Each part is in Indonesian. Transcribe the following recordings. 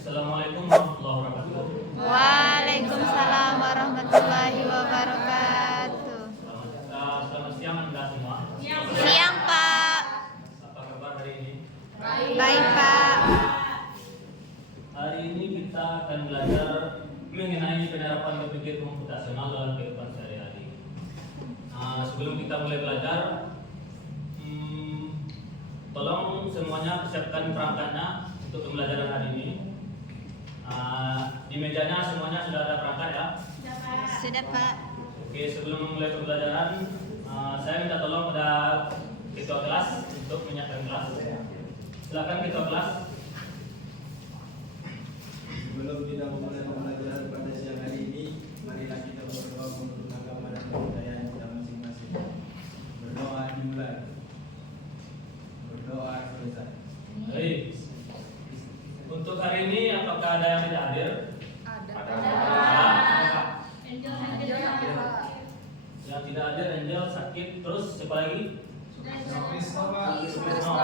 Assalamualaikum warahmatullahi wabarakatuh. Waalaikumsalam warahmatullahi wabarakatuh. Selamat siang Anda semua. Siang, Pak. Apa kabar hari ini? Baik, Pak. Hari ini kita akan belajar mengenai penerapan berpikir komputasional dalam kehidupan sehari-hari. Sebelum kita mulai belajar, tolong semuanya persiapkan perangkatnya untuk pembelajaran hari ini. Di mejanya semuanya sudah ada perangkat ya? Sudah, Pak. Oke, sebelum memulai pembelajaran, saya minta tolong pada ketua kelas untuk menyiapkan kelas. Silakan ketua kelas. Sebelum kita memulai pembelajaran pada siang hari ini, marilah kita berdoa menurut agama dan kepercayaan kita masing-masing. Berdoa dimulai. Berdoa selesai. Baik. Untuk hari ini apakah ada yang tidak hadir? Ada. Yang tidak hadir Angel sakit, terus siapa lagi? Sukrisno.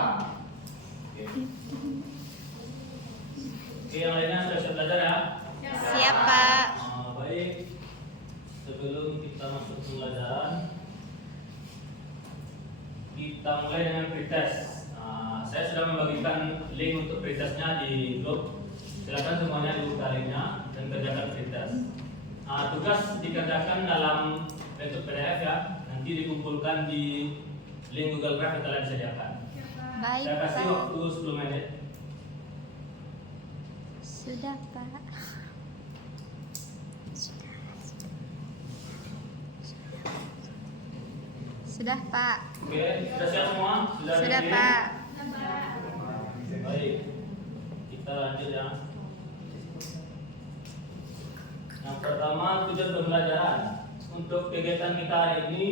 Oke, yang lainnya sudah siap belajar ya? Siap, Pak. Baik. Sebelum kita masuk pembelajaran, kita mulai dengan pretest. Saya sudah membagikan link untuk pretestnya di grup. Silakan semuanya dibuka linknya dan kerjakan pretest. Tugas dikerjakan dalam bentuk PDF ya. Nanti dikumpulkan di link Google Drive yang telah disediakan. Baik, Saya kasih Pak. waktu 10 menit. Sudah, Pak. Sudah, Pak. Oke, sudah siap semua? Sudah, ready? Pak. Baik, kita lanjut ya. Yang pertama, tujuan pembelajaran. Untuk kegiatan kita hari ini,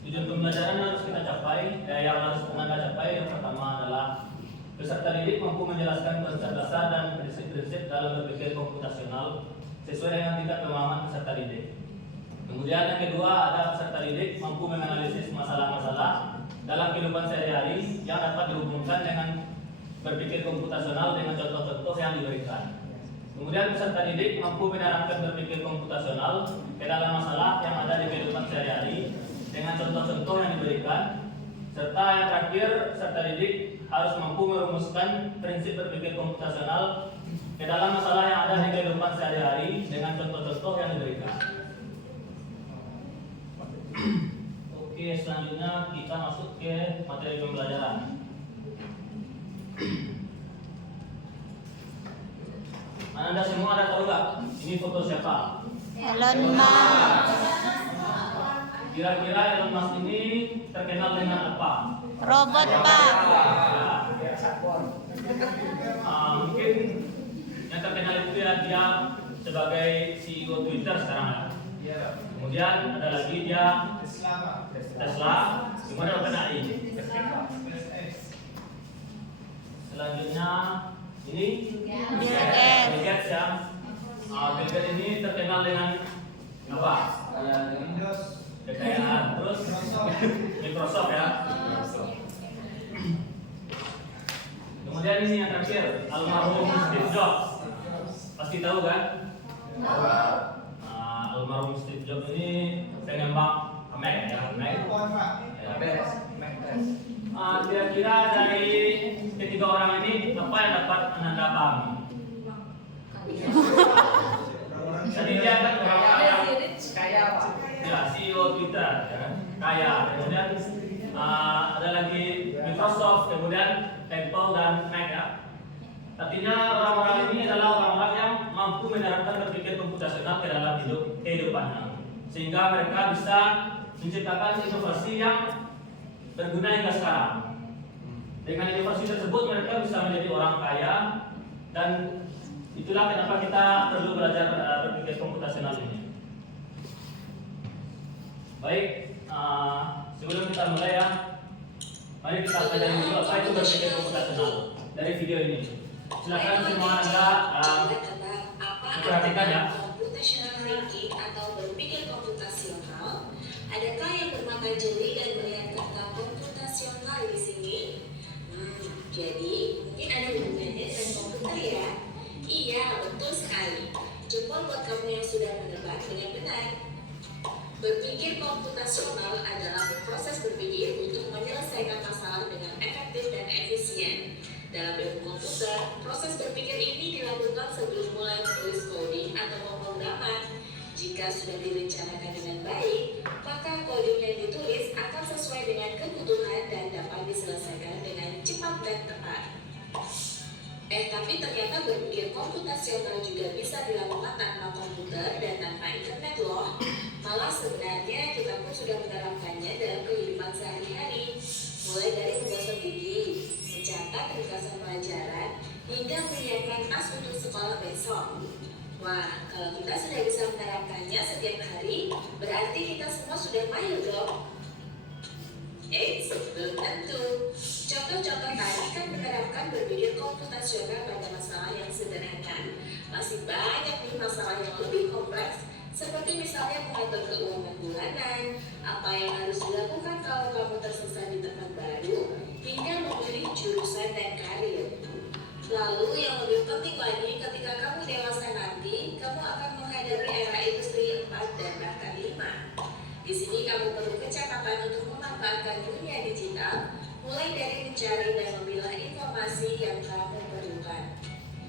tujuan pembelajaran harus kita capai. Yang harus Anda capai yang pertama adalah peserta didik mampu menjelaskan konsep dasar dan prinsip-prinsip dalam berpikir komputasional sesuai dengan tingkat pemahaman peserta didik. Kemudian yang kedua ada peserta didik mampu menganalisis masalah-masalah dalam kehidupan sehari-hari yang dapat dihubungkan dengan berpikir komputasional dengan contoh-contoh yang diberikan. Kemudian peserta didik mampu menerapkan berpikir komputasional ke dalam masalah yang ada di kehidupan sehari-hari dengan contoh-contoh yang diberikan. Serta yang terakhir, peserta didik harus mampu merumuskan prinsip berpikir komputasional ke dalam masalah yang ada di kehidupan sehari-hari dengan contoh-contoh yang diberikan. Oke, selanjutnya kita masuk ke materi pembelajaran. Anda semua ada tahu nggak? Ini foto siapa? Elon Musk. Kira-kira Elon Musk ini terkenal dengan apa? Robot, Pak. Mungkin yang terkenal itu ya dia sebagai CEO Twitter sekarang ya. Kemudian ada lagi dia Tesla, kemudian OpenAI. Selanjutnya ini Bill Gates ya. Bill Gates ini terkenal dengan apa? Kekayaan. Terus Microsoft ya. Kemudian ini yang terakhir, almarhum Steve Jobs. Pasti tahu kan? Almarhum Steve Jobs ini pengembang Mac ya, Mac. Kira-kira dari ketiga orang ini apa yang dapat Anda pahami? Jadi dia kan orang kaya, ya CEO Twitter, ya kan? Kaya. Kemudian ada lagi Microsoft, kemudian Apple dan Mac ya. Artinya orang-orang ini adalah orang-orang yang mampu menerapkan berpikir komputasional ke dalam kehidupannya, sehingga mereka bisa menciptakan inovasi yang berguna hingga sekarang. Dengan inovasi tersebut mereka bisa menjadi orang kaya, dan itulah kenapa kita perlu belajar berpikir komputasional ini. Baik, sebelum kita mulai ya, mari kita pelajari dulu apa itu berpikir komputasional dari video ini. Silakan semua Anda perhatikan ya. Computational thinking atau berpikir komputasional. Adakah yang bermata jeli dan melihat kata komputasional di sini? Jadi mungkin ada hubungannya dengan komputer ya. Iya, Berpikir komputasional adalah proses berpikir untuk menyelesaikan masalah dengan efektif dan efisien. Dalam ilmu komputer, proses berpikir ini dilakukan sebelum mulai menulis coding atau pemrograman. Jika sudah direncanakan dengan baik, maka coding yang ditulis akan sesuai dengan kebutuhan dan dapat diselesaikan dengan cepat dan tepat. Tapi ternyata berpikir komputasional juga bisa dilakukan tanpa komputer dan tanpa internet loh. Malah sebenarnya kita pun sudah menerapkannya dalam kehidupan sehari-hari. Mulai dari menggosok gigi, mencatat ringkasan pelajaran, hingga menyiapkan tas untuk sekolah besok. Wah, kalau kita sudah bisa menerapkannya setiap hari, berarti kita semua sudah mahir dong. Belum tentu. Contoh-contoh tadi kan menerapkan berpikir komputasional pada masalah yang sederhana. Masih banyak nih masalah yang lebih kompleks, seperti misalnya mengatur keuangan bulanan, apa yang harus dilakukan kalau kamu tersesat di tempat baru, hingga memilih jurusan dan karir. Lalu yang lebih penting lagi, ketika kamu dewasa nanti, kamu akan menghadapi era industri 4 dan bahkan 5. Di sini kamu perlu kecepatan untuk memanfaatkan dunia digital, mulai dari mencari dan memilah informasi yang kamu perlukan,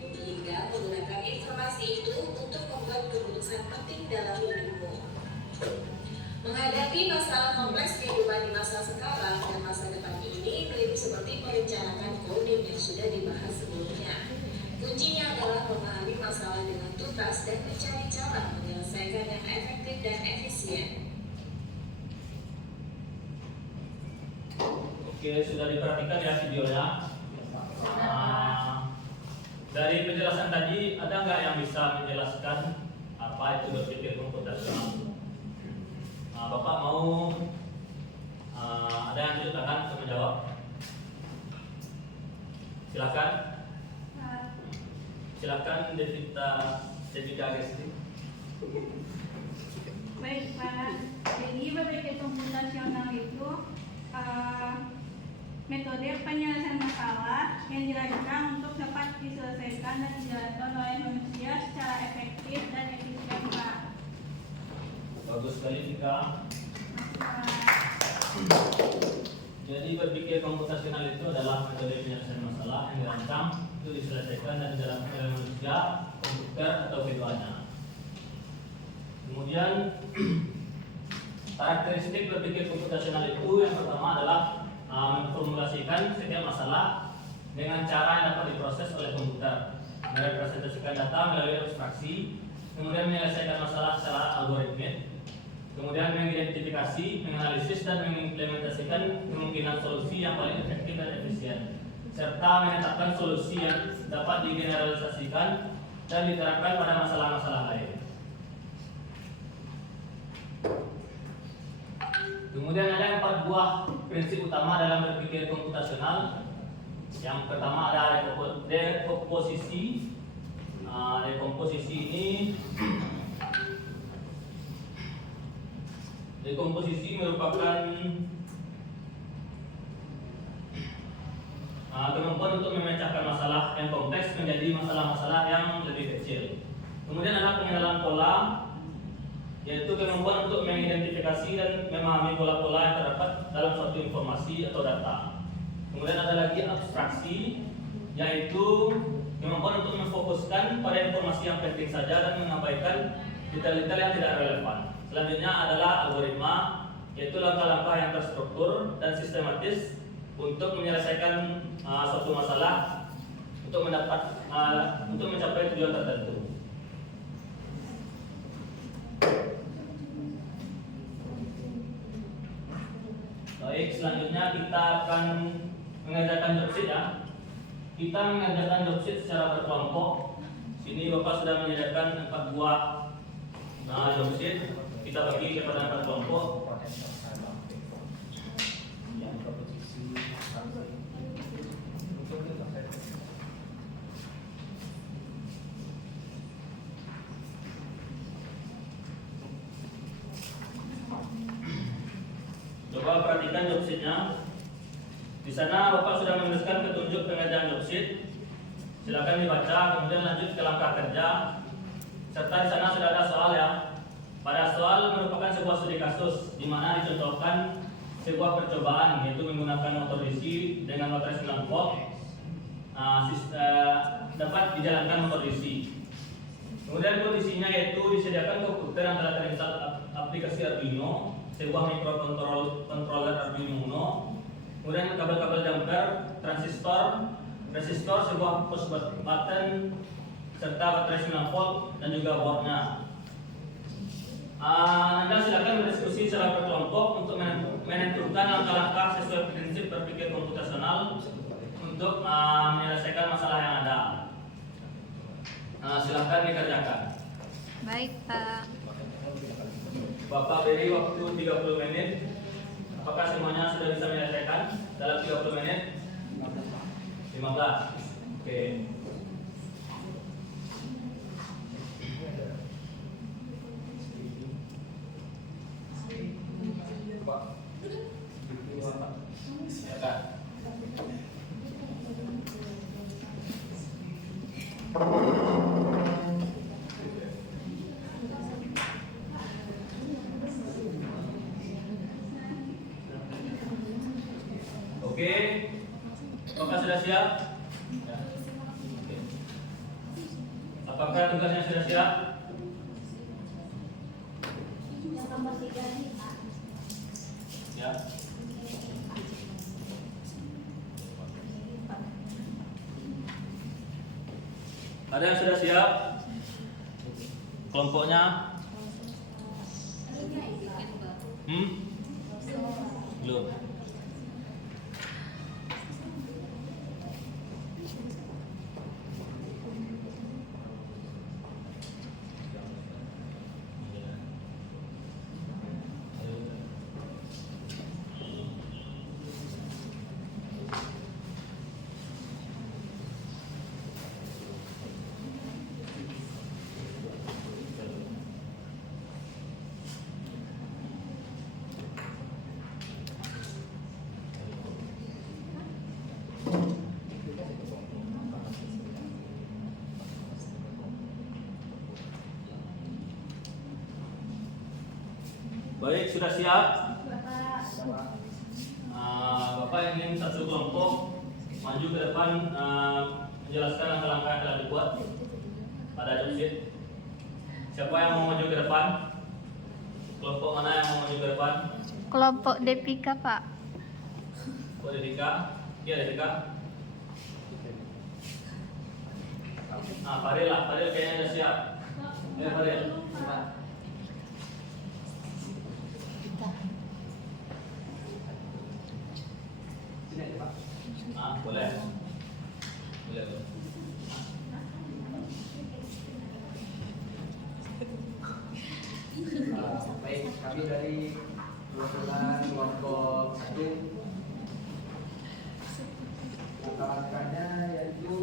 hingga menggunakan informasi itu untuk membuat keputusan penting dalam hidupmu. Menghadapi masalah kompleks kehidupan di masa sekarang dan masa depan ini mirip seperti merencanakan coding yang sudah dibahas sebelumnya. Kuncinya adalah memahami masalah dengan tuntas dan mencari cara menyelesaikan yang efektif dan efisien. Oke, sudah diperhatikan ya videonya. Dari penjelasan tadi, ada nggak yang bisa menjelaskan apa itu berpikir komputasional? Bapak mau ada yang tunjuk tangan untuk menjawab? Silakan. Silakan Devita Agesti. Baik Pak, jadi berpikir komputasional itu metode penyelesaian masalah yang dirancang untuk dapat diselesaikan dan dijalankan oleh manusia secara efektif dan efisien Pak. Bagus sekali Vika. Jadi berpikir komputasional itu adalah metode penyelesaian masalah yang dirancang untuk diselesaikan dan dijalankan oleh manusia, komputer atau keduanya. Kemudian karakteristik berpikir komputasional itu yang pertama adalah memformulasikan setiap masalah dengan cara yang dapat diproses oleh komputer, merepresentasikan data melalui abstraksi, kemudian menyelesaikan masalah secara algoritmik, kemudian mengidentifikasi, menganalisis dan mengimplementasikan kemungkinan solusi yang paling efektif dan efisien, serta menetapkan solusi yang dapat digeneralisasikan dan diterapkan pada masalah-masalah lain. Kemudian ada 4 buah prinsip utama dalam berpikir komputasional. Yang pertama ada dekomposisi. Dekomposisi merupakan kemampuan untuk memecahkan masalah yang kompleks menjadi masalah-masalah yang lebih kecil. Kemudian ada pengenalan pola, yaitu kemampuan untuk mengidentifikasi dan memahami pola-pola yang terdapat dalam suatu informasi atau data. Kemudian ada lagi abstraksi, yaitu kemampuan untuk memfokuskan pada informasi yang penting saja dan mengabaikan detail-detail yang tidak relevan. Selanjutnya adalah algoritma, yaitu langkah-langkah yang terstruktur dan sistematis untuk menyelesaikan suatu masalah untuk mencapai tujuan tertentu. Baik, selanjutnya kita akan mengerjakan job sheet ya. Kita mengerjakan job sheet secara berkelompok. Sini Bapak sudah menyediakan 4 buah job sheet. Kita bagi kepada 4 kelompok. Coba perhatikan job sheet-nya. Di sana Bapak sudah menuliskan petunjuk pengerjaan job sheet. Silakan dibaca, kemudian lanjut ke langkah kerja. Serta di sana sudah ada soal ya. Pada soal merupakan sebuah studi kasus di mana dicontohkan sebuah percobaan yaitu menggunakan motor DC dengan baterai 9 volt dapat dijalankan motor DC. Kemudian kondisinya yaitu disediakan komputer yang telah terinstall aplikasi Arduino, sebuah microcontroller Arduino Uno, kemudian kabel-kabel jumper, transistor, resistor, sebuah push button, serta baterai 9 volt dan juga boardnya. Anda silakan berdiskusi secara berkelompok untuk menentukan langkah-langkah sesuai prinsip berpikir komputasional untuk menyelesaikan masalah yang ada. Silakan dikerjakan. Baik, Pak. Bapak beri waktu 30 menit. Apakah semuanya sudah bisa menyelesaikan dalam 30 menit? 15. Oke. Silakan. Oke, apakah sudah siap? Ya. Oke. Apakah tugasnya sudah siap? Ya. Ada yang sudah siap? Kelompoknya? Belum. Baik, sudah siap? Bapak ingin satu kelompok maju ke depan menjelaskan langkah-langkah yang telah dibuat pada job sheet. Siapa yang mau maju ke depan? Kelompok mana yang mau maju ke depan? Kelompok Depika, Pak. Kelompok Dedika? Iya, Dedika. Faril lah, Faril kayaknya sudah siap. Ya, Faril. Boleh. Boleh. Baik, kami dari perwakilan kelompok 1. Langkah-langkahnya yaitu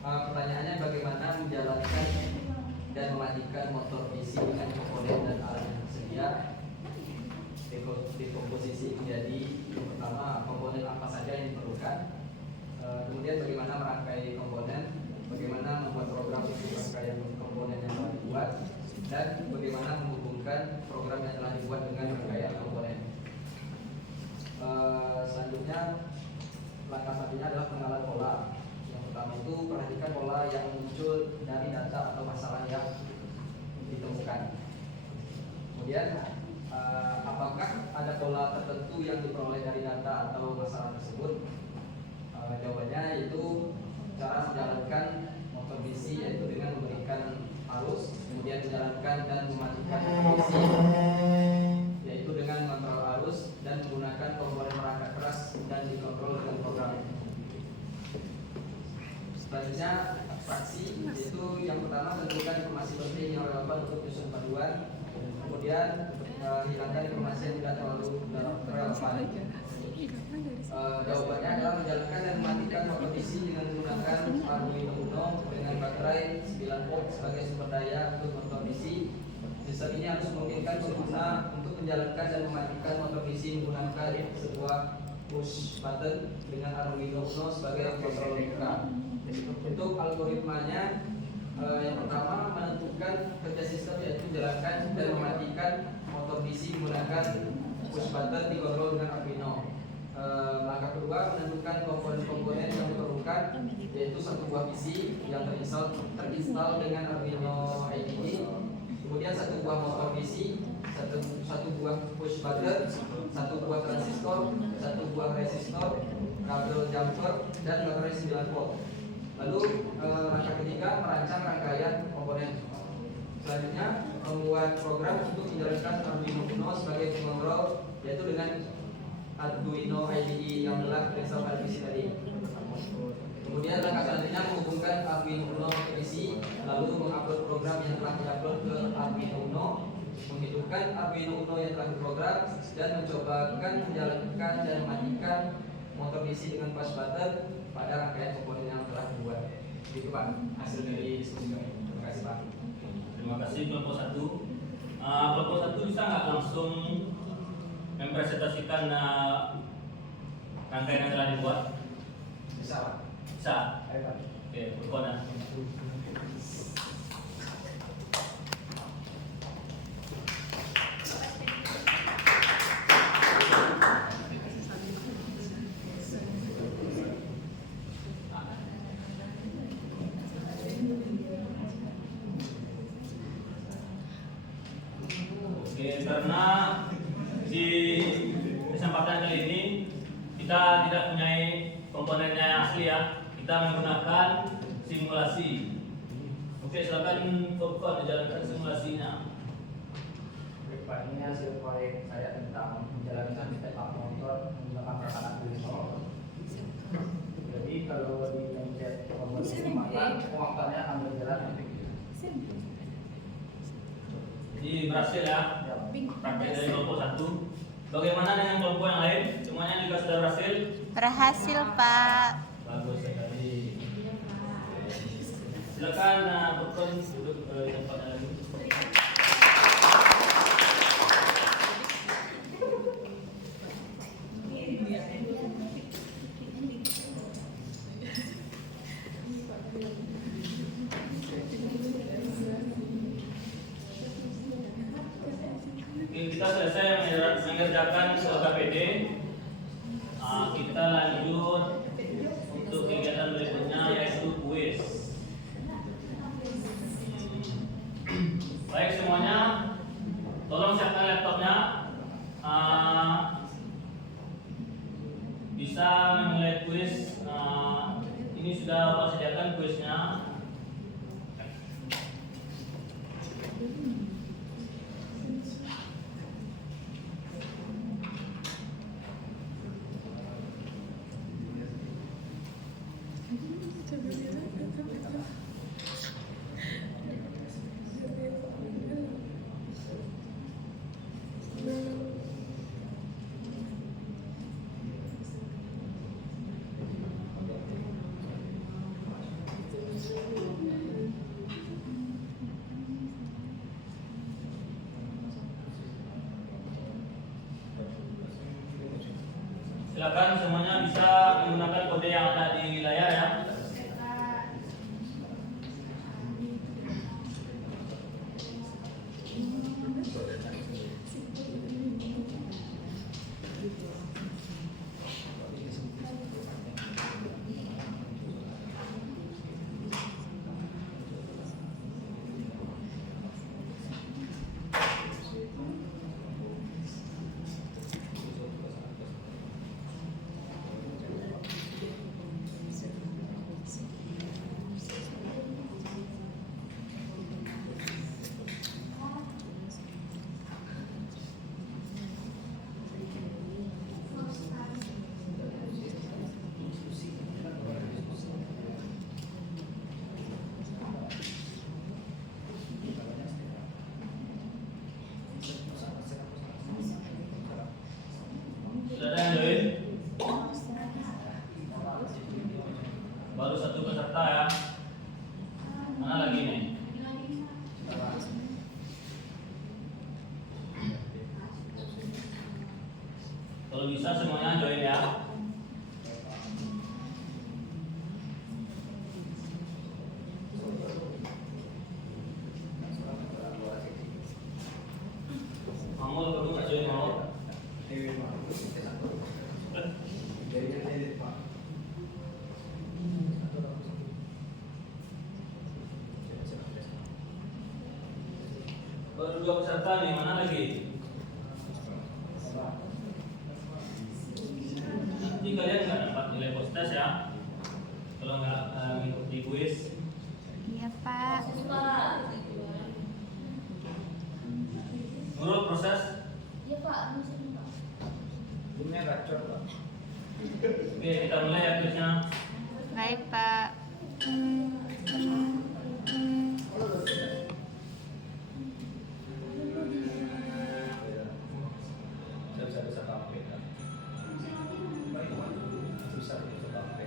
pertanyaannya bagaimana menjalankan dan mematikan motor DC dengan komponen dan alat yang tersedia. Dekomposisi menjadi yang pertama komponen apa saja yang diperlukan, kemudian bagaimana merangkai komponen, bagaimana membuat program untuk rangkaian komponen yang telah dibuat, dan bagaimana menghubungkan program yang telah dibuat dengan rangkaian komponen. Selanjutnya langkah selanjutnya adalah pengenalan pola. Yang pertama itu perhatikan pola yang muncul dari data atau masalah yang ditemukan. Kemudian apakah ada pola tertentu yang diperoleh dari data atau masalah tersebut? Jawabannya yaitu cara menjalankan motor DC, yaitu dengan memberikan arus, kemudian menjalankan dan mematikan motor DC, yaitu dengan mengontrol arus dan menggunakan komponen perangkat keras dan dikontrol dengan program. Selanjutnya abstraksi, yaitu yang pertama tentukan informasi penting yang relevan untuk menyusun panduan, kemudian hilangkan informasi yang tidak terlalu relevan. Jawabannya adalah menjalankan dan mematikan motor DC dengan menggunakan Arduino Uno dengan baterai 9 volt sebagai sumber daya untuk motor DC. Sistem ini harus memungkinkan pengguna untuk menjalankan dan mematikan motor DC menggunakan sebuah push button dengan Arduino Uno sebagai kontrol utama. Untuk algoritmanya Yang pertama, menentukan kerja sistem, yaitu menjalankan dan mematikan motor DC menggunakan push button dikontrol dengan Arduino. Langkah kedua, menentukan komponen-komponen yang diperlukan, yaitu satu buah PC yang terinstall dengan Arduino IDE, kemudian satu buah motor DC, satu buah push button, satu buah transistor, satu buah resistor, kabel jumper, dan baterai 9 volt. Lalu langkah ketiga, merancang rangkaian komponen. Selanjutnya, membuat program untuk menjalankan Arduino Uno sebagai pengontrol, yaitu dengan Arduino IDE yang telah terinstall pada PC tadi. Kemudian langkah selanjutnya, menghubungkan Arduino Uno ke PC, lalu mengupload program yang telah diupload ke Arduino Uno, menghidupkan Arduino Uno yang telah diprogram, dan mencobakan menjalankan dan mematikan motor DC dengan push button pada rangkaian komponen yang telah dibuat. Itu Pak, hasil dari diskusi kami. Terima kasih Pak. Terima kasih kelompok 1. Kelompok 1 bisa nggak langsung mempresentasikan rangkaian yang telah dibuat? Bisa Pak. Bisa. Ayo Pak. Oke, berkonan. Oke, karena di kesempatan kali ini kita tidak punya komponennya yang asli ya, kita menggunakan simulasi. Oke, silakan Bapak dijalankan simulasinya. Baik Pak, ini hasil proyek saya tentang menjalankan step up motor menggunakan perangkat Arduino. Jadi kalau dipencet tombol ini maka penguatannya akan berjalan. Jadi berhasil ya, praktek dari kelompok 1. Bagaimana dengan kelompok yang lain? Semuanya juga sudah berhasil? Berhasil, Pak. Bagus sekali. Silakan Bapak duduk di tempatnya lagi. Kita selesai mengerjakan KPD. Kita lanjut untuk kegiatan berikutnya, yaitu kuis. Baik semuanya, tolong siapkan laptopnya. Bisa memulai kuis. Ini sudah Bapak sediakan kuisnya. Silakan semuanya bisa menggunakan kode yang ada di layar ya. peserta nih, mana lagi? Nanti kalian nggak dapat nilai post-test ya, kalau nggak mengikuti kuis. Iya, Pak. Nurul proses. Bunyinya gacor, Pak. Oke, kita mulai ya kuisnya. Baik, Pak. Susah kafe kan? Susah kafe.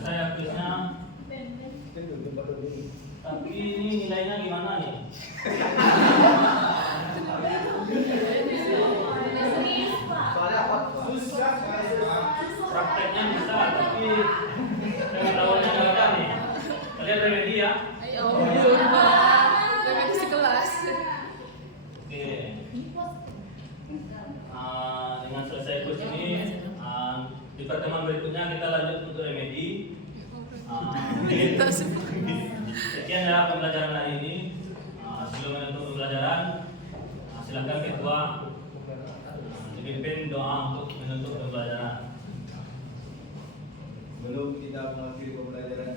Saya kuisnya. Tapi ini nilainya gimana nih? Soalnya apa? Prakteknya bisa, tapi pengetahuannya nggak ada nih. Kalian remedi ya? Oke. Dengan selesai kuis ini, di pertemuan berikutnya kita lanjut untuk remedi. Sekian ya pembelajaran hari ini. Sebelum menutup pembelajaran, silakan ketua dipimpin doa untuk menutup pembelajaran. Sebelum kita mengakhiri pembelajaran